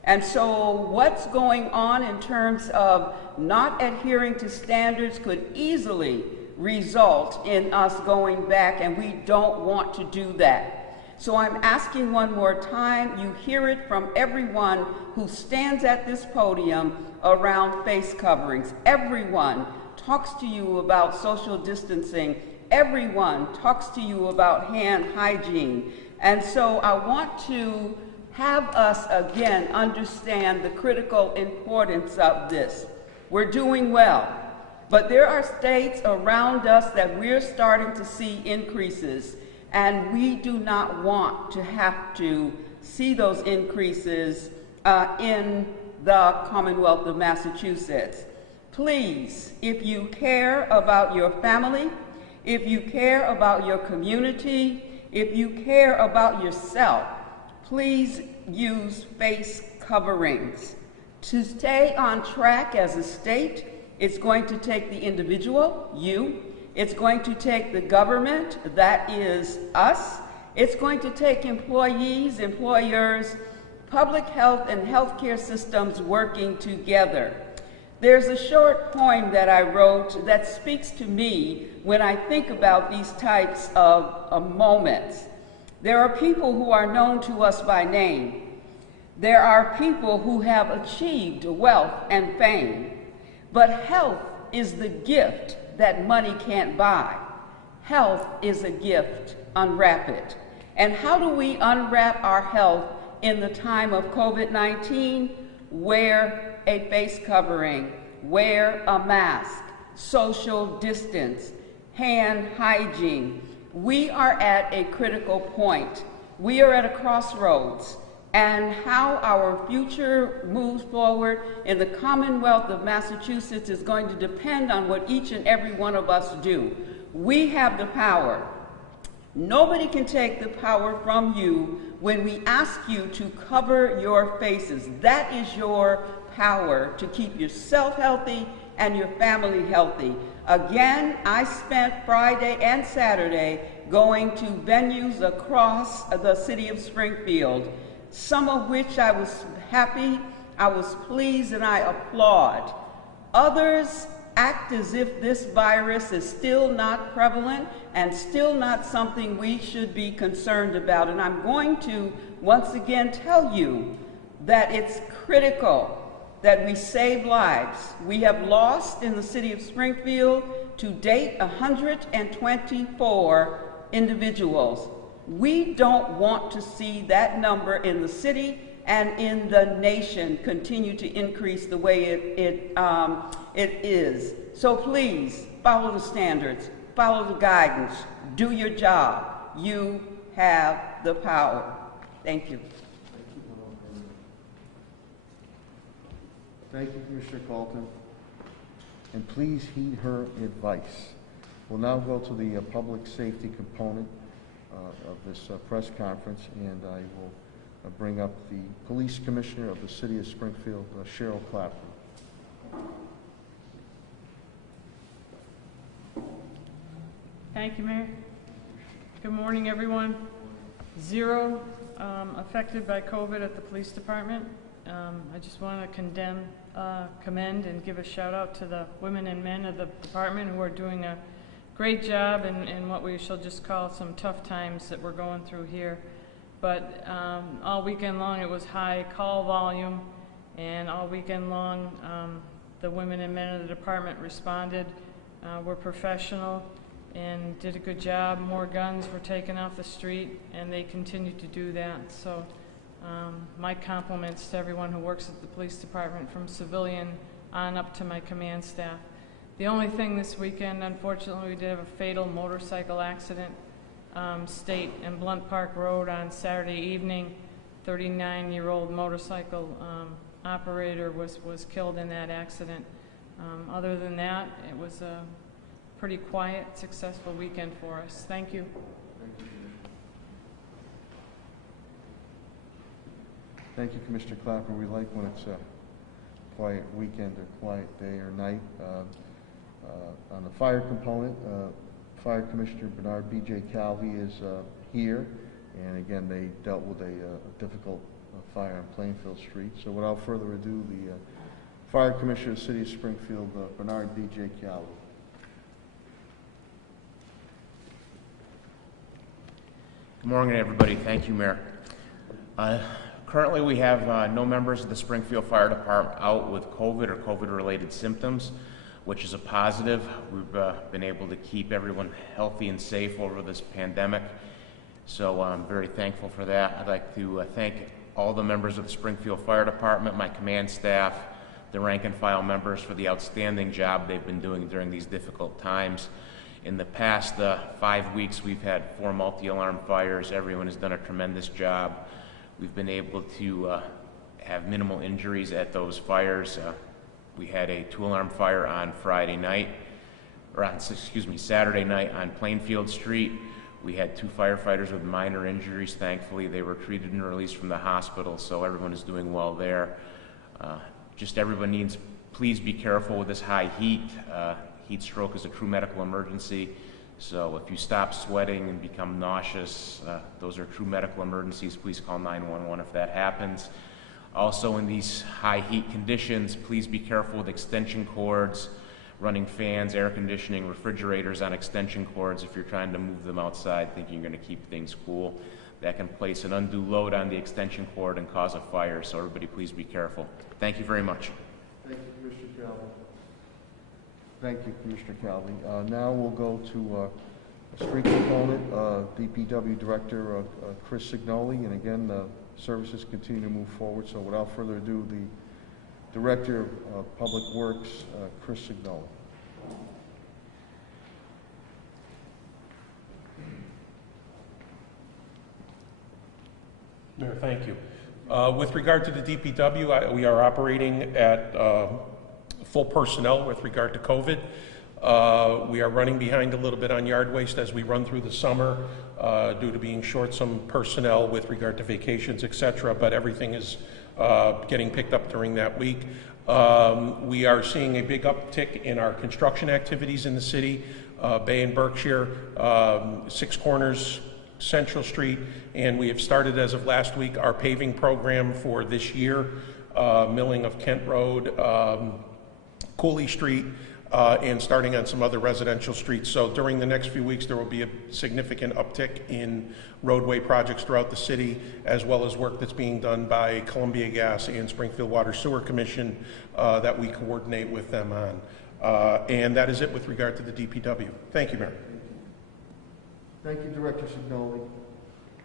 And so what's going on in terms of not adhering to standards could easily result in us going back, and we don't want to do that. So I'm asking one more time, you hear it from everyone who stands at this podium around face coverings. Everyone talks to you about social distancing. Everyone talks to you about hand hygiene. And so I want to have us again understand the critical importance of this. We're doing well, but there are states around us that we're starting to see increases, and we do not want to have to see those increases in the Commonwealth of Massachusetts. Please, if you care about your family, if you care about your community, if you care about yourself, please use face coverings. To stay on track as a state, it's going to take the individual, you. It's going to take the government, that is us. It's going to take employees, employers, public health and healthcare systems working together. There's a short poem that I wrote that speaks to me when I think about these types of moments. There are people who are known to us by name. There are people who have achieved wealth and fame. But health is the gift that money can't buy. Health is a gift, unwrap it. And how do we unwrap our health in the time of COVID-19? Wear a face covering, wear a mask, social distance, hand hygiene. We are at a critical point. We are at a crossroads, and how our future moves forward in the Commonwealth of Massachusetts is going to depend on what each and every one of us do. We have the power. Nobody can take the power from you when we ask you to cover your faces. That is your power to keep yourself healthy and your family healthy. Again, I spent Friday and Saturday going to venues across the city of Springfield, some of which I was happy, I was pleased, and I applaud. Others act as if this virus is still not prevalent and still not something we should be concerned about. And I'm going to once again tell you that it's critical that we save lives. We have lost in the city of Springfield to date 124 individuals. We don't want to see that number in the city and in the nation continue to increase the way it is. So please follow the standards, follow the guidance, do your job. You have the power. Thank you. Thank you, Commissioner Carlton. And please heed her advice. We'll now go to the public safety component of this press conference, and I will bring up the Police Commissioner of the City of Springfield, Cheryl Clapton. Thank you, Mayor. Good morning, everyone. 0 affected by COVID at the police department. I just want to commend and give a shout out to the women and men of the department who are doing a great job in what we shall just call some tough times that we're going through here. But all weekend long it was high call volume, and all weekend long the women and men of the department responded, were professional, and did a good job. More guns were taken off the street, and they continue to do that. So my compliments to everyone who works at the police department, from civilian on up to my command staff. The only thing this weekend, unfortunately, we did have a fatal motorcycle accident State and Blunt Park Road on Saturday evening. 39-year-old motorcycle operator was killed in that accident. Other than that, it was a pretty quiet, successful weekend for us. Thank you. Thank you, Commissioner Clapper. We like when it's a quiet weekend or quiet day or night. On the fire component, Fire Commissioner Bernard B.J. Calvi is here, and again, they dealt with a difficult fire on Plainfield Street. So without further ado, the Fire Commissioner of the City of Springfield, Bernard B.J. Calvi. Good morning, everybody. Thank you, Mayor. Currently, we have no members of the Springfield Fire Department out with COVID or COVID-related symptoms, which is a positive. We've been able to keep everyone healthy and safe over this pandemic, so I'm very thankful for that. I'd like to thank all the members of the Springfield Fire Department, my command staff, the rank and file members for the outstanding job they've been doing during these difficult times. In the past 5 weeks, we've had 4 multi-alarm fires. Everyone has done a tremendous job. We've been able to have minimal injuries at those fires. We had a 2-alarm fire on Saturday night on Plainfield Street. We had 2 firefighters with minor injuries. Thankfully, they were treated and released from the hospital, so everyone is doing well there. Just everyone needs, please be careful with this high heat. Heat stroke is a true medical emergency. So if you stop sweating and become nauseous, those are true medical emergencies. Please call 911 if that happens. Also, in these high heat conditions, please be careful with extension cords, running fans, air conditioning, refrigerators on extension cords if you're trying to move them outside thinking you're going to keep things cool. That can place an undue load on the extension cord and cause a fire, so everybody please be careful. Thank you very much. Thank you, Commissioner Calvi. Thank you, Commissioner Calvi. Now we'll go to a street component, DPW Director Chris Signoli, and again, services continue to move forward. So without further ado, the Director of Public Works, Chris Signoli. Mayor, thank you. With regard to the DPW, we are operating at full personnel with regard to COVID. We are running behind a little bit on yard waste as we run through the summer due to being short some personnel with regard to vacations, etc., but everything is getting picked up during that week. We are seeing a big uptick in our construction activities in the city, Bay and Berkshire, 6 Corners, Central Street, and we have started as of last week our paving program for this year, milling of Kent Road, Cooley Street, and starting on some other residential streets. So during the next few weeks there will be a significant uptick in roadway projects throughout the city, as well as work that's being done by Columbia Gas and Springfield Water Sewer Commission that we coordinate with them on. And that is it with regard to the DPW. Thank you, Mayor. Thank you, Director Signoli.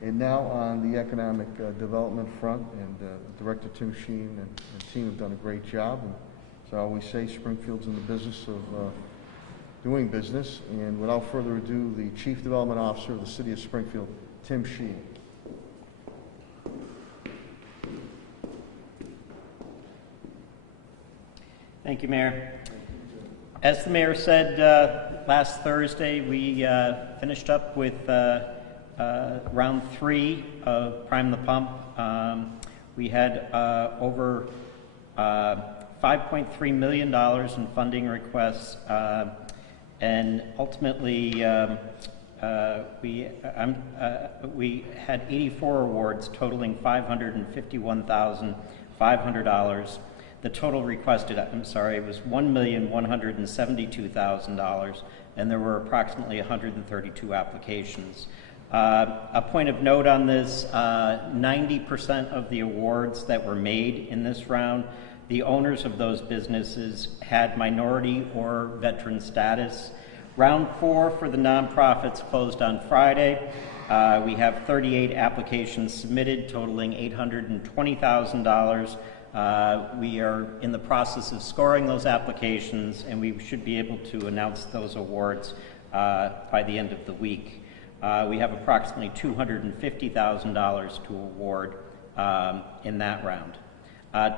And now on the economic development front, and Director Tim Sheen and team have done a great job. And so I always say Springfield's in the business of doing business. And without further ado, the Chief Development Officer of the City of Springfield, Tim Sheen. Thank you, Mayor. As the Mayor said, last Thursday we finished up with round 3 of Prime the Pump. We had over $5.3 million in funding requests, and ultimately we had 84 awards totaling $551,500. The total requested, was $1,172,000, and there were approximately 132 applications. A point of note on this, 90% of the awards that were made in this round, the owners of those businesses had minority or veteran status. Round 4 for the nonprofits closed on Friday. We have 38 applications submitted totaling $820,000. We are in the process of scoring those applications, and we should be able to announce those awards by the end of the week. We have approximately $250,000 to award in that round.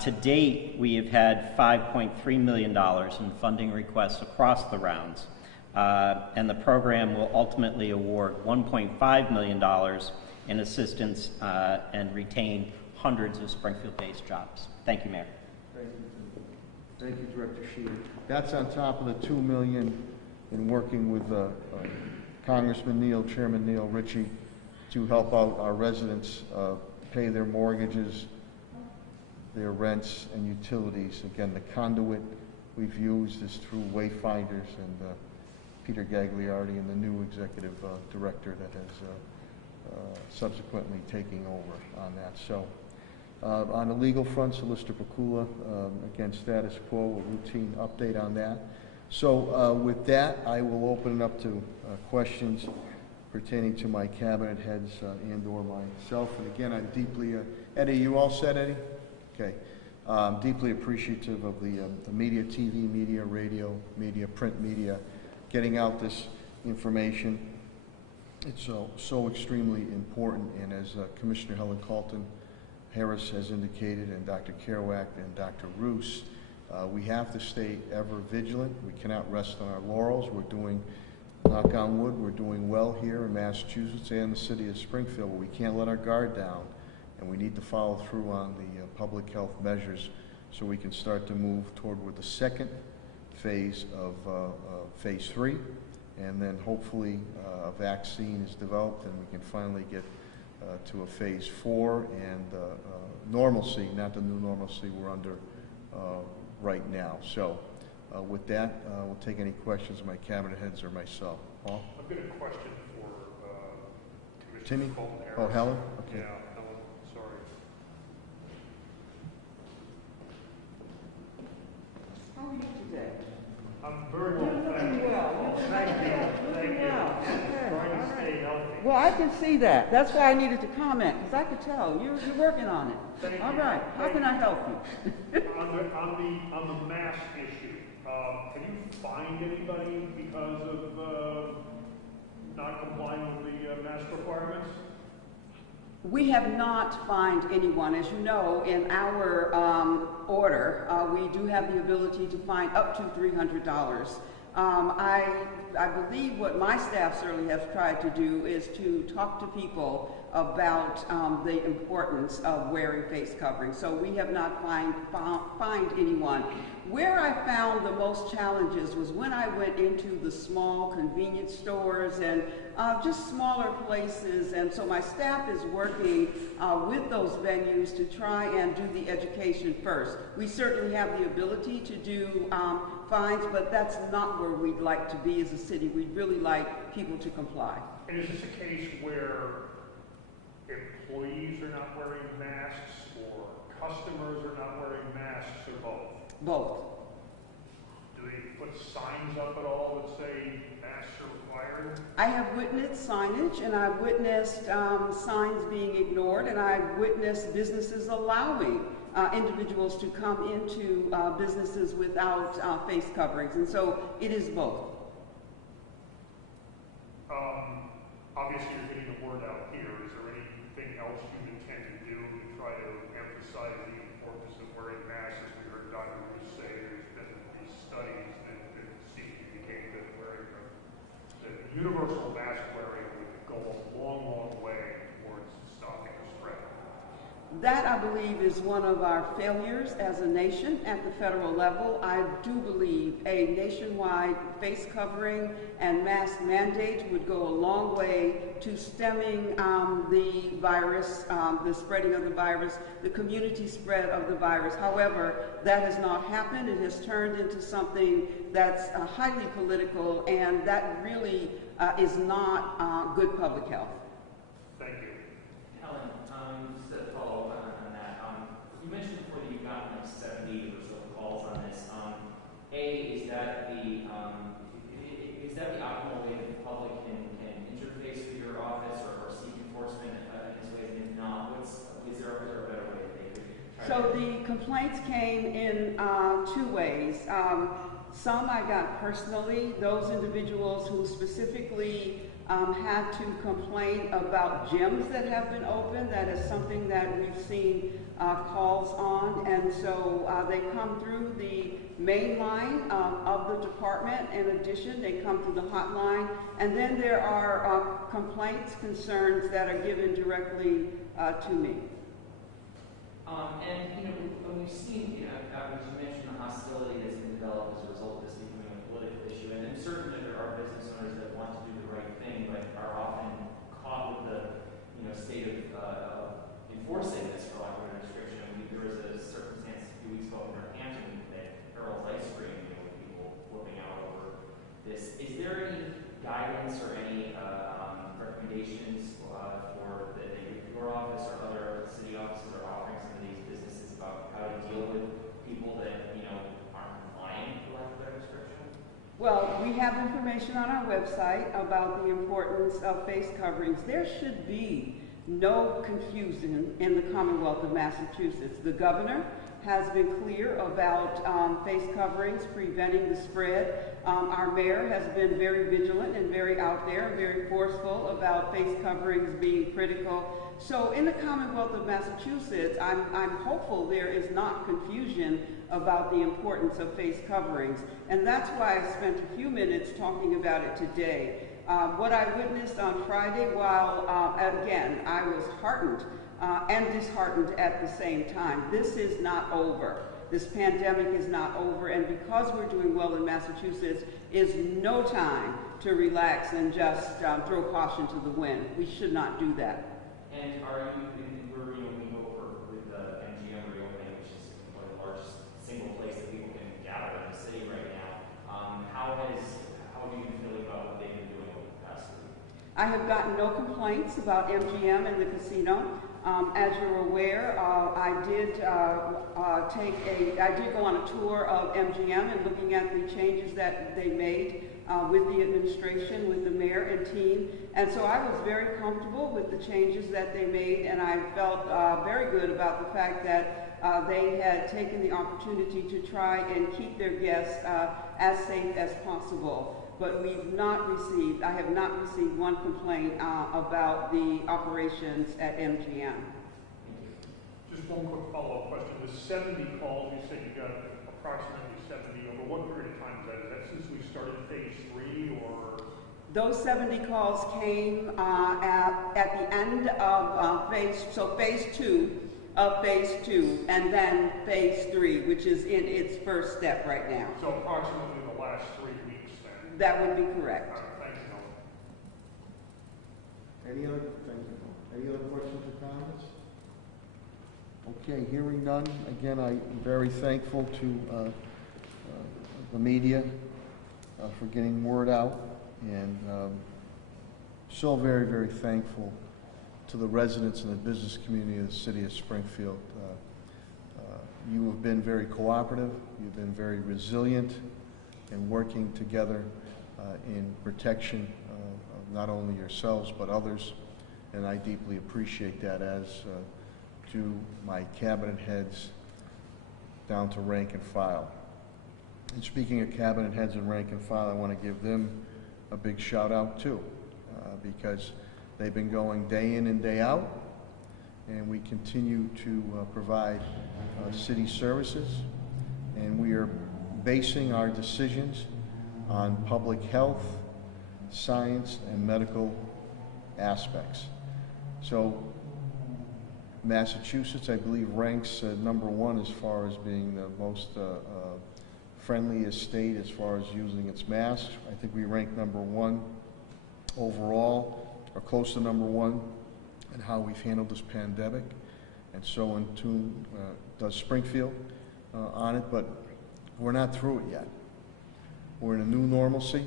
To date, we have had $5.3 million in funding requests across the rounds, and the program will ultimately award $1.5 million in assistance and retain hundreds of Springfield-based jobs. Thank you, Mayor. Thank you. Thank you, Director Sheehan. That's on top of the $2 million in working with Congressman Neal, Chairman Neal Ritchie, to help out our residents pay their mortgages, their rents, and utilities. Again, the conduit we've used is through Wayfinders and Peter Gagliardi and the new executive director that has subsequently taking over on that. So on the legal front, Solicitor Pakula, again, status quo, a routine update on that. So with that, I will open it up to questions pertaining to my cabinet heads and or myself. And again, I'm deeply, Eddie, you all set, Eddie? Okay. I'm deeply appreciative of the media, TV media, radio media, print media, getting out this information. It's so extremely important, and as Commissioner Helen Carlton Harris has indicated, and Dr. Caraway and Dr. Roos, we have to stay ever vigilant. We cannot rest on our laurels. We're doing, knock on wood, we're doing well here in Massachusetts and the city of Springfield, but we can't let our guard down, and we need to follow through on the public health measures so we can start to move toward the second phase of phase 3, and then hopefully a vaccine is developed and we can finally get to a phase 4 and normalcy, not the new normalcy we're under right now. So with that, we'll take any questions of my cabinet heads or myself. Paul? I've got a question for Timmy? Commissioner Carlton Harris. Oh, Helen? Okay. Yeah, Helen, sorry. How are you today? I'm very well, thank you. Thank you. Thank you. Trying to stay healthy. Well, I can see that. That's why I needed to comment, because I could tell you're working on it. Thank All you. right. How can I help you? On the mask issue, can you find anybody because of not complying with the mask requirements? We have not fined anyone. As you know, in our order, we do have the ability to fine up to $300. I believe what my staff certainly has tried to do is to talk to people about the importance of wearing face covering. So we have not fined anyone. Where I found the most challenges was when I went into the small convenience stores and just smaller places, and so my staff is working with those venues to try and do the education first. We certainly have the ability to do fines, but that's not where we'd like to be as a city. We'd really like people to comply. And is this a case where employees are not wearing masks, or customers are not wearing masks, or both? Both. Do they put signs up at all that say masks are required? I have witnessed signage, and I've witnessed signs being ignored, and I've witnessed businesses allowing individuals to come into businesses without face coverings, and so it is both. Obviously, you're getting the word out here. Is there anything else you intend to do to try to emphasize the importance of wearing masks? As we heard Dr. Roos say, there's been these studies that seem to indicate that the universal mask wearing would go a long, long way towards stopping the spread. That, I believe, is one of our failures as a nation at the federal level. I do believe a nationwide face covering and mask mandate would go a long way to stemming the virus, the spreading of the virus, the community spread of the virus. However, that has not happened. It has turned into something that's highly political, and that really is not good public health. Thank you. Helen, just to follow up on that, you mentioned before that you've gotten like 70 or so calls on this. Is that the optimal way that the public can interface with your office or seek enforcement in this way? And if not, is there a better way that they could try So the complaints came in 2 ways. Some I got personally, those individuals who specifically had to complain about gyms that have been open. That is something that we've seen calls on, and so they come through the main line of the department. In addition, they come through the hotline, and then there are complaints, concerns that are given directly to me. And, you know, when we've seen, you know, as you mentioned, the hostility that's been developed as a result of this becoming a political issue, and certainly there are business owners that want to do the right thing, but are often caught with the, you know, state of enforcing this, for lack of a restriction. I mean, there was a circumstance a few weeks ago in Northampton that Harold's Ice Cream, you know, with people flipping out over this. Is there any guidance or any recommendations for your office or other city offices are offering some of these businesses about how to deal with people that, you know, aren't complying with that restriction? Well, we have information on our website about the importance of face coverings. There should be no confusion in the Commonwealth of Massachusetts. The governor has been clear about face coverings preventing the spread. Our mayor has been very vigilant and very out there, very forceful about face coverings being critical. So in the Commonwealth of Massachusetts, I'm hopeful there is not confusion about the importance of face coverings. And that's why I spent a few minutes talking about it today. What I witnessed on Friday, while again, I was heartened and disheartened at the same time. This is not over. This pandemic is not over, and because we're doing well in Massachusetts, is no time to relax and just throw caution to the wind. We should not do that. And are you, we're, you know, we go with the MGM reopening, which is one of the largest single place that people can gather in the city right now. How do you feel about what they've been doing over the past week? I have gotten no complaints about MGM and the casino. As you're aware, I did go on a tour of MGM and looking at the changes that they made with the administration, with the mayor and team. And so I was very comfortable with the changes that they made, and I felt very good about the fact that they had taken the opportunity to try and keep their guests as safe as possible. But I have not received one complaint about the operations at MGM. Just one quick follow-up question. The 70 calls, you said you got approximately 70. Over what period of time is that? Is that since we started phase 3 or? Those 70 calls came at the end of phase 2 of phase 2, and then phase 3, which is in its first step right now. So approximately the last 3 weeks then? That would be correct. Thank you. Any other questions or comments? Okay, hearing none. Again, I'm very thankful to the media for getting word out, and so very, very thankful to the residents and the business community of the city of Springfield. You have been very cooperative. You've been very resilient in working together in protection of not only yourselves but others, and I deeply appreciate that, as do my cabinet heads down to rank and file. And speaking of cabinet heads and rank and file, I want to give them a big shout out too, because they've been going day in and day out, and we continue to provide city services, and we are basing our decisions on public health, science, and medical aspects. So Massachusetts, I believe, ranks number 1 as far as being the most friendliest state as far as using its masks. I think we rank number 1 overall, or close to number 1, in how we've handled this pandemic. And so in tune does Springfield on it, but we're not through it yet. We're in a new normalcy.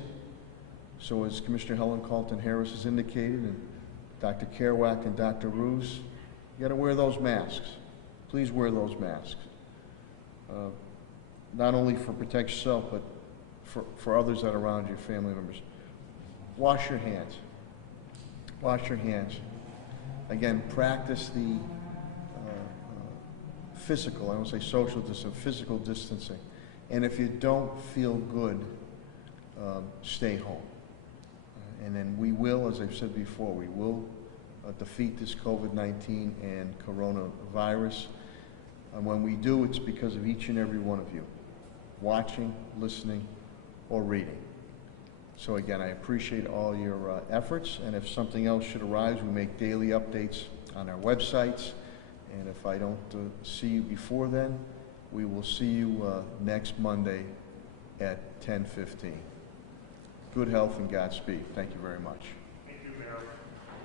So as Commissioner Helen Carlton Harris has indicated, and Dr. Caraway and Dr. Ruse, you got to wear those masks. Please wear those masks. Not only for protect yourself, but for others that are around you, family members. Wash your hands. Wash your hands. Again, practice the physical, I don't say social distance, physical distancing. And if you don't feel good, stay home. And then we will, as I've said before, we will defeat this COVID-19 and coronavirus. And when we do, it's because of each and every one of you, watching, listening, or reading. So again, I appreciate all your efforts, and if something else should arise, we make daily updates on our websites. And if I don't see you before then, we will see you next Monday at 10:15. Good health and Godspeed. Thank you very much. Thank you, Mayor.